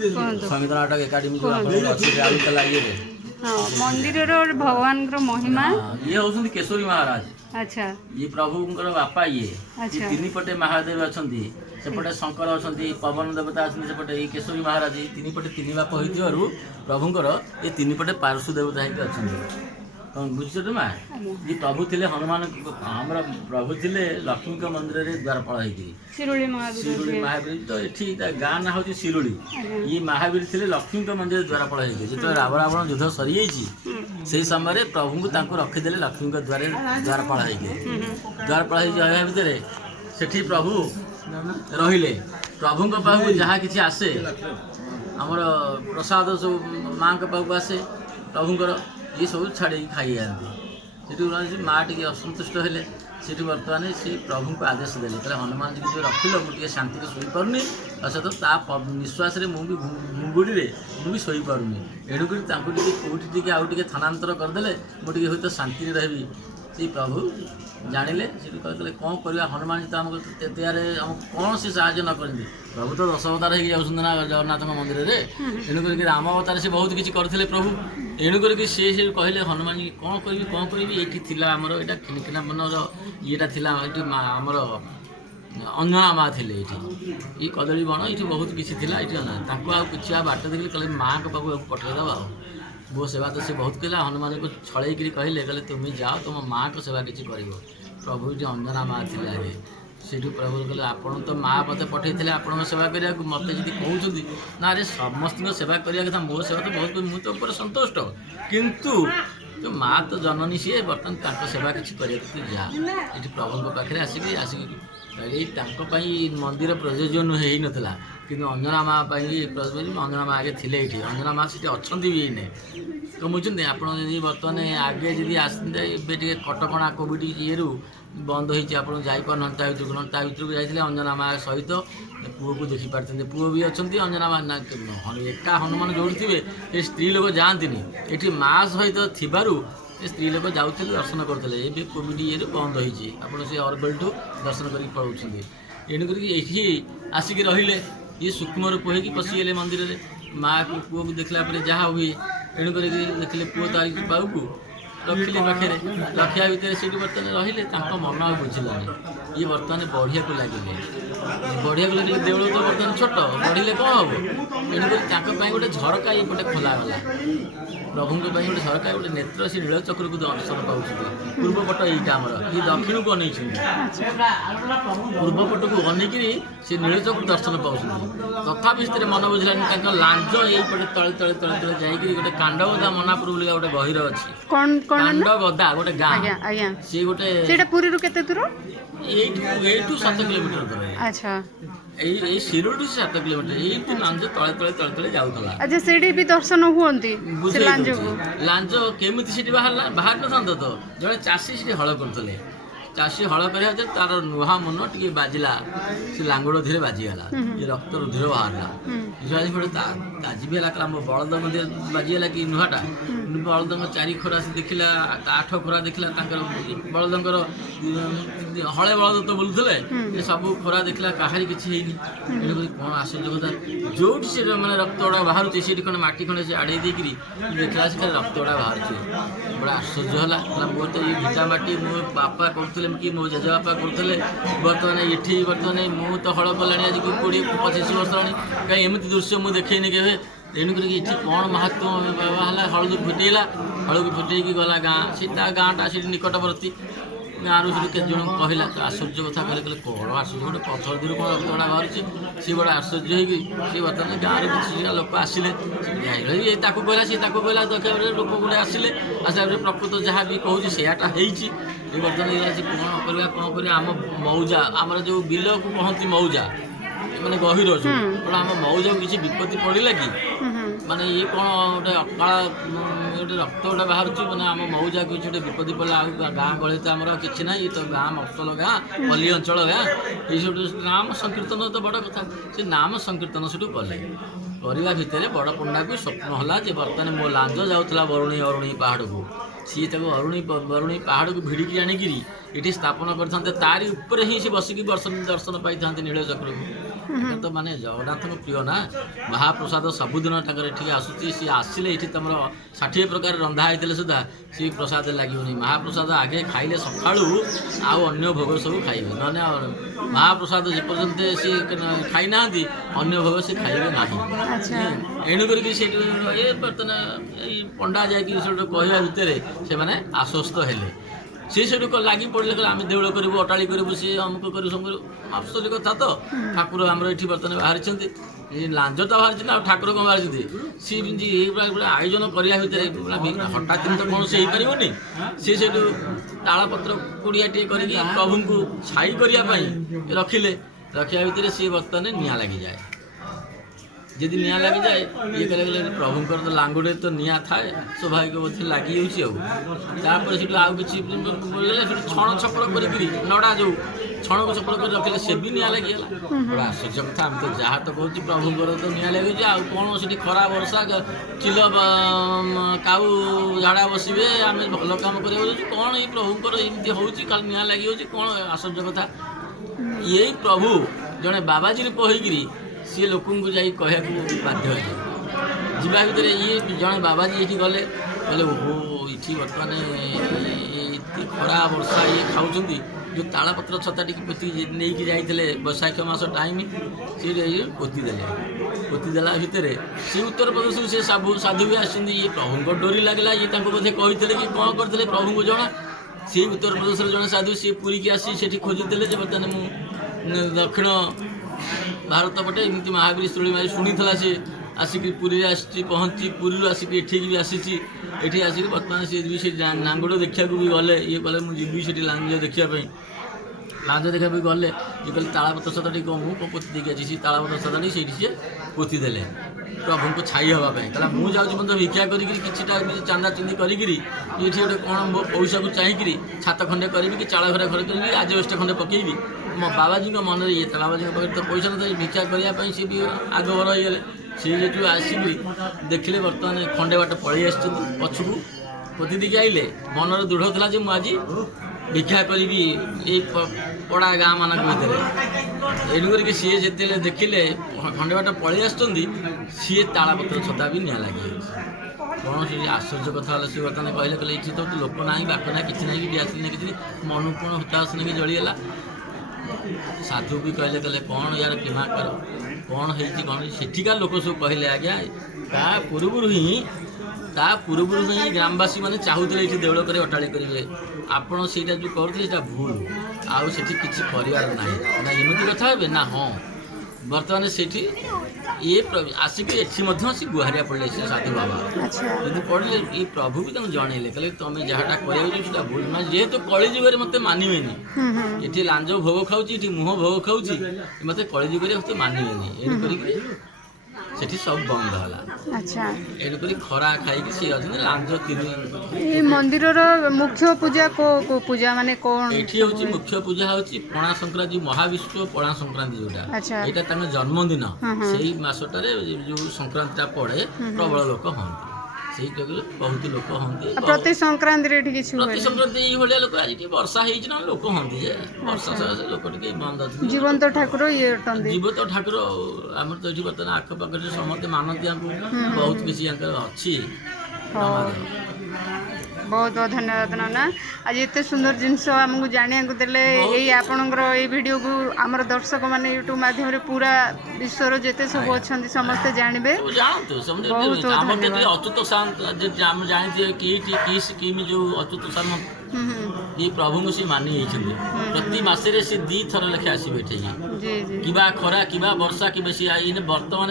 संगीत नाटक एकाडेमी जो आलूतला ये हाँ मंदिर भगवान महिमा ये होती केशोरी महाराज। अच्छा ये प्रभुंकर बापा ये अच्छा तीन पटे महादेव अच्छा सेपटे शंकर अच्छा पवन देवता अच्छा सेपटे ये केशोरी महाराज ये तीन पटे तीन बाप हो प्रभुंकर ये तीन पटे पार्श्व देवता होकर अच्छा तुम बुझ माँ ये प्रभु थे हनुमान आम प्रभु थे लक्ष्मी के मंदिर में द्वारपाल शिरोली महावीर तो ये गाँ ना हूँ शिरोली ये महावीर थे लक्ष्मी के मंदिर द्वारपाल होती जो रावण युद्ध सरी जाइए से समय प्रभु को रखीदे लक्ष्मी के द्वारपाल होते द्वारपाल भितर से प्रभु रहिले प्रभु पाक जहाँ कि आसे आमर प्रसाद सब माँ के पाक आसे प्रभुंर ये सब छाड़ी खाई जाती माँ टी असंतुष्ट हेले से बर्तमान से प्रभु को आदेश देले कहले हनुमान जी जो रखिल मुझे शांति शोपारूनी सहित निश्वास मुझे गुंगुड़ी मुझे शोपारूनी एणुक कौटी आउटे स्थानांतर करदे मुझे हूँ तो शांति रही से प्रभु जानिले कहते कौन करवा हनुमान जी तो आमको तेयारे कौन से साहय न करती प्रभु तो 10 अवतार हो जाऊँ ना जगन्नाथ मंदिर में एणुक राम अवतार से बहुत किसी करते प्रभु एणुक से कहले हनुमान जी कौन करी ये थिला आमर यहाँ खिनखिना मनर येटा थिला आमर अंजना माँ थे ये कदली बण ये बहुत किसी थिला ये बाट देखिए कहले माँ के पाक पठेदब वो सेवा तो से बहुत कला हनुमान को छड़े कहले कहले तुम्हें जाओ तुम माँ को सेवा किसी कर प्रभु जो अंजना माँ थी आगे से प्रभु कहले आपड़ तो माँ मत पठे आपण सेवा करने मत जी कहते ना अरे समस्त सेवा करने कथा मो सेवा तो बहुत मुझे तो पूरा संतुष्ट किंतु तो माँ तो जननी सी बर्तमान सेवा किसी कर जा ये प्रभु पाखे आसिक मंदिर प्रयोजन हो नाला कि अंजना माँ अंजना माँ आगे थे ये अंजना माँ से अच्छा भी ने तो बुझे आप बर्तमान आगे जी आसते कटकणा कोविड ये बंद हो जापार भितर जाते अंजना माँ सहित पुओ को देखी पार्थे पुओ भी अच्छा अंजना माँ ना एका हनुमान जो थे स्त्री लोक जाती ये माँ सहित थी स्त्री लोक जाते दर्शन करते ये कोविड ये बंद हो से अरबेल ठू दर्शन कर पड़े एणुक ये आसिक रहिले ये सूक्ष्म रूप हो पशिगले मंदिर में माँ को पुओ को देखला जहाँ हुए एणुक देखले पुओ तारी पाऊ को रखिले पाखे रखा भितर से बर्तमान रहिले मन आ बुझानी ये बर्तमान बढ़िया को लगे देवल तो बर्तमान छोट बढ़िले कौन हम एणुक गोटे झरका ये पटे खोलागला प्रभु गोटे झरका गोटे नेत्र से नीलचक्र को दर्शन पाँच पूर्वपट यहीटा आमर ये दक्षिण को अनेक पूर्वपट को अनेक से नीलचक्र दर्शन पाँच तथापि से मन बुझानी लांज यहीपटे तले तले तले तले जाइए गोटे कांडबदा मनापुर बोलिका गोटे गहिर अच्छी कांडबदा गोटे गाँ सी गोटे पुरी केते दूर यू 7 किलोमीटर दूर अच्छा ये शिरोडी 7 किलोमीटर ये लांज तले तले तले तले जाऊला अच्छा सेठी भी दर्शन हुंती से लांज केमिति सेठी बाहर न तो जड़े चाषी से हल करते चाषी हल कर तार नुहा मन टे बाजिला से लांगड़ धीरे बाजीगला ये रक्त रुधिर बाहर ताजीला मो बलद मध्य बाजीगला कि नुहाटा बलद 4 खोरा से देखला 8 खोरा देखला बलदर हले बलद तो बोलुले सब खोरा देखला कहारी किसी कौन आश्चर्य कथा जो मैंने रक्त गुड़ा बाहर से खंडे मटी खंडे से आड़े देखिए देखला से खाली रक्त गुड़ा बाहर बड़ा आश्चर्य है मोर तो ये भिटा माटी मो बापा करते कि मो जेजेबापा करते बर्तमान ये बर्तमान मु तो हल कला आज 20-25 वर्ष ला कहीं एमती दृश्य मुझे देखेनि के तेणुक ये कौन महात्मा है हल फिटेला हल को फिटे गला गाँ से गाँटा से निकटवर्ती गाँव रू के जन कहला तो आश्चर्य कथा कहले कौन आश्चर्य गोटे पथर दूर कौन रक्तड़ा बाहर सी बड़ा आश्चर्य सी बर्तमान गाँव में किसी लोक आसिले ये कहला सी कहला देखा लोक गुड़े आसिले आसा प्रकृत जहाँ भी कहूँ सेयाटा ये बर्तमान कौन कर आम मौजा आम जो बिल को कहती मौजा मैंने गहिर अच्छे आम मौजा किसी विपत्ति पड़ा कि माने ये कौन गोटे अकाल गोटे रक्त गोटे बाहर मैंने आम मौजा किसी गोटे विपत्ति पड़ा गाँ गहली तो आम कि ना ये तो गाँ मफसल गाँ पल्ली अंचल गाँ ये सब नाम संकीर्तन तो बड़ कथा से नाम संकीर्तन से कले करवा भितर बड़ पंडा को स्वप्न है बर्तमान मो लांज जाऊला बरुणी अरुणी पहाड़ को सी अरुणी पहाड़ को भिड़िकी आनिकी ये स्थापन करते तारी ऊपर ही सी बसिकी दर्शन पाई था नीलचक्र को ଏଟା ତ ମାନେ ଜଗନ୍ନାଥଙ୍କ ପ୍ରିୟ ନା ମହାପ୍ରସାଦ ସବୁଦିନ ତାଙ୍କର ଏଠିକି ଆସୁଛି ସିଏ ଆସିଲେ ଏଠି ତମର 60 ପ୍ରକାର ରନ୍ଧା ହେଇଥିଲେ ସୁଦ୍ଧା ସେ ପ୍ରସାଦ ଲାଗିବନି ମହାପ୍ରସାଦ ଆଗେ ଖାଇଲେ ସକାଳୁ ଆଉ ଅନ୍ୟ ଭୋଗ ସବୁ ଖାଇବେ ନହେଲେ ମହାପ୍ରସାଦ ଯେପର୍ଯ୍ୟନ୍ତ ସିଏ ଖାଇନାହାନ୍ତି ଅନ୍ୟ ଭୋଗ ସେ ଖାଇବେ ନାହିଁ ଆଚ୍ଛା ଏଣୁ କରିକି ସେଠି ଏ ବର୍ତ୍ତମାନ ଏଇ ପଣ୍ଡା ଯାଇକି ସେଠୁ କହିବା ଭିତରେ ସେମାନେ ଆଶ୍ୱସ୍ତ ହେଲେ ସେ ସେଠୁ ଲାଗି ପଡ଼ିଲେ କହିଲେ ଆମେ ଦେଉଳ କରିବୁ ଅଟାଳି କରିବୁ ସେ ଅମୁକ କରିବୁ ସବୁ ଆଫସଲି କଥା ତ ଠାକୁର ଆମର ଏଠି ବର୍ତ୍ତମାନ ବାହାରିଛନ୍ତି ଲାଞ୍ଜଟା ବାହାରିଛି ନା ଆଉ ଠାକୁର କ'ଣ ବାହାରିଛନ୍ତି ସିଏ ଯେମିତି ଏଇଭଳିଆ ଆୟୋଜନ କରିବା ଭିତରେ ହଠାତ୍ ତ କୌଣସି ହେଇପାରିବନି ସିଏ ସେଠୁ ତାଳପତ୍ର କୁଡ଼ିଆଟିଏ କରିକି ପ୍ରଭୁଙ୍କୁ ଛାଇ କରିବା ପାଇଁ ରଖିଲେ ରଖିବା ଭିତରେ ସିଏ ବର୍ତ୍ତମାନ ନିଆଁ ଲାଗିଯାଏ ଯଦି ନିଆଁ ଲାଗିଯାଏ ଇଏ କଲେ ପ୍ରଭୁଙ୍କର ତ ଲାଙ୍ଗୁଡ଼ରେ ତ ନିଆଁ ଥାଏ ସ୍ୱାଭାବିକ ବୋଧେ ଲାଗିଯାଉଛି ଆଉ ତାପରେ ସେଠୁ ଆଉ କିଛି ମିଳିଗଲା ସେଠୁ ଛଣ ଛପଳ କରିକିରି ନଡ଼ା ଯେଉଁ ଛଣକୁ ଛପଳ କରି ରଖିଲେ ସେ ବି ନିଆଁ ଲାଗିଗଲା ବଡ଼ ଆଶ୍ଚର୍ଯ୍ୟ କଥା ଆମେ ତ ଯାହା ତ କହୁଛି ପ୍ରଭୁଙ୍କର ତ ନିଆଁ ଲାଗୁଛି ଆଉ କ'ଣ ସେଠି ଖରା ବର୍ଷା ଚିଲ କାଉ ଝାଡ଼ା ବସିବେ ଆମେ ଭଲ କାମ କରିବାକୁ ଯାଉଛୁ କ'ଣ ଏଇ ପ୍ରଭୁଙ୍କର ଏମିତି ହେଉଛି ଖାଲି ନିଆଁ ଲାଗିଯାଉଛି କ'ଣ ଆଶ୍ଚର୍ଯ୍ୟ କଥା ଏଇ ପ୍ରଭୁ ଜଣେ ବାବାଜୀ ରୂପ ହେଇକିରି ସିଏ ଲୋକଙ୍କୁ ଯାଇ କହିବାକୁ ବାଧ୍ୟ ହେଲେ ଯିବା ଭିତରେ ଇଏ ଜଣେ ବାବାଜୀ ଏଇଠି ଗଲେ କହିଲେ ଓହୋ ଏଠି ବର୍ତ୍ତମାନ ଏତେ ଖରା ବର୍ଷା ଇଏ ଖାଉଛନ୍ତି ଯେଉଁ ତାଳପତ୍ର ଛତା ଟିକେ ପୋତି ନେଇକି ଯାଇଥିଲେ ବୈଶାଖ ମାସ ଟାଇମ୍ ସିଏ ପୋତି ଦେଲା ଭିତରେ ସେ ଉତ୍ତରପ୍ରଦେଶରୁ ସେ ସାଧୁ ବି ଆସିଛନ୍ତି ଇଏ ପ୍ରଭୁଙ୍କ ଡୋରି ଲାଗିଲା ଇଏ ତାଙ୍କୁ ବୋଧେ କହିଥିଲେ କି କ'ଣ କରିଥିଲେ ପ୍ରଭୁଙ୍କୁ ଜଣା ସେଇ ଉତ୍ତରପ୍ରଦେଶର ଜଣେ ସାଧୁ ସିଏ ପୁରୀକି ଆସି ସେଠି ଖୋଜିଥିଲେ ଯେ ବର୍ତ୍ତମାନ ମୁଁ ଦକ୍ଷିଣ ଭାରତ ପଟେ ଏମିତି ମହାବୀର ସ୍ଥଳୀ ମାରି ଶୁଣିଥିଲା ସେ ଆସିକି ପୁରୀରେ ଆସିଛି ପହଞ୍ଚି ପୁରୀରୁ ଆସିକି ଏଠିକି ବି ଆସିଛି ଏଠି ଆସିକି ବର୍ତ୍ତମାନ ସେ ବି ସେ ଲାଙ୍ଗୁଡ଼ ଦେଖିବାକୁ ବି ଗଲେ ଇଏ କଲେ ମୁଁ ଯିବି ସେଠି ଲାଞ୍ଜ ଦେଖିବା ପାଇଁ ଲାଞ୍ଜ ଦେଖିବା ପାଇଁ ଗଲେ ଇଏ କହିଲେ ତାଳପତ୍ର ସତାଟି କ'ଣ ମୁଁ ପୋତି ଦେଇକି ଅଛି ସେ ତାଳପତ୍ର ସତାଟି ସେଇଠି ସିଏ ପୋତି ଦେଲେ ପ୍ରଭୁଙ୍କୁ ଛାଇ ହେବା ପାଇଁ କହିଲା ମୁଁ ଯାଉଛି ମଧ୍ୟ ଭିକ୍ଷା କରିକିରି କିଛିଟା ଚାନ୍ଦା ଚିନ୍ଦି କରିକିରି ଏଠି ଗୋଟେ କ'ଣ ମୋ ପଇସାକୁ ଚାହିଁକିରି ଛାତ ଖଣ୍ଡେ କରିବି କି ଚାଳ ଘରେ କରିବି ଆଜବେଷ୍ଟ ଖଣ୍ଡେ ପକେଇବି ମୋ ବାବାଜୀଙ୍କ ମନରେ ଇଏ ଥିଲା ବାବାଜୀଙ୍କ ପାଖରେ ତ ପଇସା ନଥାଏ ଭିକ୍ଷା କରିବା ପାଇଁ ସିଏ ବି ଆଗଭର ହେଇଗଲେ ସିଏ ଯେଠୁ ଆସିକି ଦେଖିଲେ ବର୍ତ୍ତମାନ ଖଣ୍ଡେ ବାଟ ପଳେଇ ଆସିଛନ୍ତି ପଛକୁ ପୋତି ଦେଇକି ଆଇଲେ ମନରେ ଦୃଢ଼ ଥିଲା ଯେ ମୁଁ ଆଜି ଭିକ୍ଷା କରିବି ଏଇ ପଡ଼ା ଗାଁ ମାନଙ୍କ ଭିତରେ ଏଣୁ କରିକି ସିଏ ଯେତେବେଳେ ଦେଖିଲେ ଖଣ୍ଡେ ବାଟ ପଳେଇ ଆସୁଛନ୍ତି ସିଏ ତାଳପତ୍ର ଛତା ବି ନିଆଁ ଲାଗିଯାଇଛି କ'ଣ ସେ ଆଶ୍ଚର୍ଯ୍ୟ କଥା ହେଲା ସେ ବର୍ତ୍ତମାନ କହିଲେ ଏଠି ତ ଲୋକ ନାହିଁ ବାକ ନାହିଁ କିଛି ନାହିଁ କି ଦିଆସିଲି ନାହିଁ କିଛି ମନକୁ କ'ଣ ହତାଶ ନେଇକି ଜଳିଗଲା ସାଧୁ ବି କହିଲେ କ'ଣ ୟାର କିମାକାର କ'ଣ ହେଇଛି କ'ଣ ସେଠିକା ଲୋକ ସବୁ କହିଲେ ଆଜ୍ଞା ତା ପୂର୍ବରୁ ହିଁ ଗ୍ରାମବାସୀ ମାନେ ଚାହୁଁଥିଲେ ଏଠି ଦେଉଳ କରି ଅଟାଳି କରିବେ ଆପଣ ସେଇଟା ଯେଉଁ କରୁଥିଲେ ସେଇଟା ଭୁଲ ଆଉ ସେଠି କିଛି କରିବାର ନାହିଁ ନା ଏମିତି କଥା ହେବେ ନା ହଁ ବର୍ତ୍ତମାନ ସେଠି ଇଏ ଆସିକି ଏଠି ମଧ୍ୟ ସେ ଗୁହାରିଆ ପଡ଼ିଲେ ସେ ସାଧୁ ବାବା ଯଦି ପଡ଼ିଲେ ଏ ପ୍ରଭୁ ବି ତାଙ୍କୁ ଜଣେଇଲେ କହିଲେ ତମେ ଯାହାଟା କରିବାକୁ ସେଟା ଭୁଲ ମାନେ ଯେହେତୁ କଳିଯୁଗରେ ମୋତେ ମାନିବେନି ଏଠି ଲାଞ୍ଜ ଭୋଗ ଖାଉଛି ଏଠି ମୁହଁ ଭୋଗ ଖାଉଛି ମୋତେ କଳିଯୁଗରେ ମୋତେ ମାନିବେନି ଏଣୁ କରିକି ସେଠି ସବୁ ବନ୍ଦ ହେଲା ଏଣୁ କରି ଖରା ଖାଇକି ସେ ଅଛନ୍ତି ଲାଞ୍ଜ ଏଇ ମନ୍ଦିରର ମୁଖ୍ୟ ପୂଜା କୋଉ ପୂଜା ମାନେ କ'ଣ ଏଠି ହେଉଛି ମୁଖ୍ୟ ପୂଜା ହେଉଛି ପଣା ସଂକ୍ରାନ୍ତି ମହାବିଶ୍ୱ ପଣା ସଂକ୍ରାନ୍ତି ଯୋଉଟା ଏଇଟା ତାଙ୍କ ଜନ୍ମଦିନ ସେଇ ମାସଟାରେ ଯୋଉ ସଂକ୍ରାନ୍ତିଟା ପଡ଼େ ପ୍ରବଳ ଲୋକ ହୁଅନ୍ତି ସେଇଟାକୁ ବହୁତ ଲୋକ ହୁଅନ୍ତି ପ୍ରତି ସଂକ୍ରାନ୍ତିରେ ଏଠି କିଛି ପ୍ରତି ସଂକ୍ରାନ୍ତି ଏଇଭଳିଆ ଲୋକ ଆଜି ଟିକେ ବର୍ଷା ହେଇଛି ନା ଲୋକ ହୁଅନ୍ତି ଯେ ବର୍ଷା ସକାଶେ ଲୋକ ଟିକେ ବନ୍ଦ ଅଛନ୍ତି ଜୀବନ୍ତ ଠାକୁର ଇଏ ଅଟନ୍ତି ଜୀବନ୍ତ ଠାକୁର ଆମର ତ ଏଠି ବର୍ତ୍ତମାନ ଆଖପାଖରେ ସମସ୍ତେ ମାନନ୍ତି ଆଙ୍କୁ ବହୁତ କିଛି ୟାଙ୍କର ଅଛି ବହୁତ ବହୁତ ଧନ୍ୟବାଦ ନନା ଆଜି ଏତେ ସୁନ୍ଦର ଜିନିଷ ଆମକୁ ଜାଣିବାକୁ ଦେଲେ ଏଇ ଆପଣଙ୍କର ଏଇ ଭିଡ଼ିଓକୁ ଆମର ଦର୍ଶକମାନେ ୟୁଟ୍ୟୁବ ମାଧ୍ୟମରେ ପୁରା ବିଶ୍ୱର ଯେତେ ସବୁ ଅଛନ୍ତି ସମସ୍ତେ ଜାଣିବେ ଜାଣନ୍ତୁ ଅଚ୍ୟୁତ ସାମନ୍ତ ଆମେ ଜାଣିଥିବେ କିମି ଯେଉଁ ଅଚ୍ୟୁତ ସାମନ୍ତ ଏ ପ୍ରଭୁଙ୍କୁ ସେ ମାନି ଯାଇଛନ୍ତି ପ୍ରତି ମାସରେ ସେ 2 ଥର ଲେଖା ଆସିବେ ଏଠିକି କିବା ଖରା କିବା ବର୍ଷା କିବା ସେ ବର୍ତ୍ତମାନ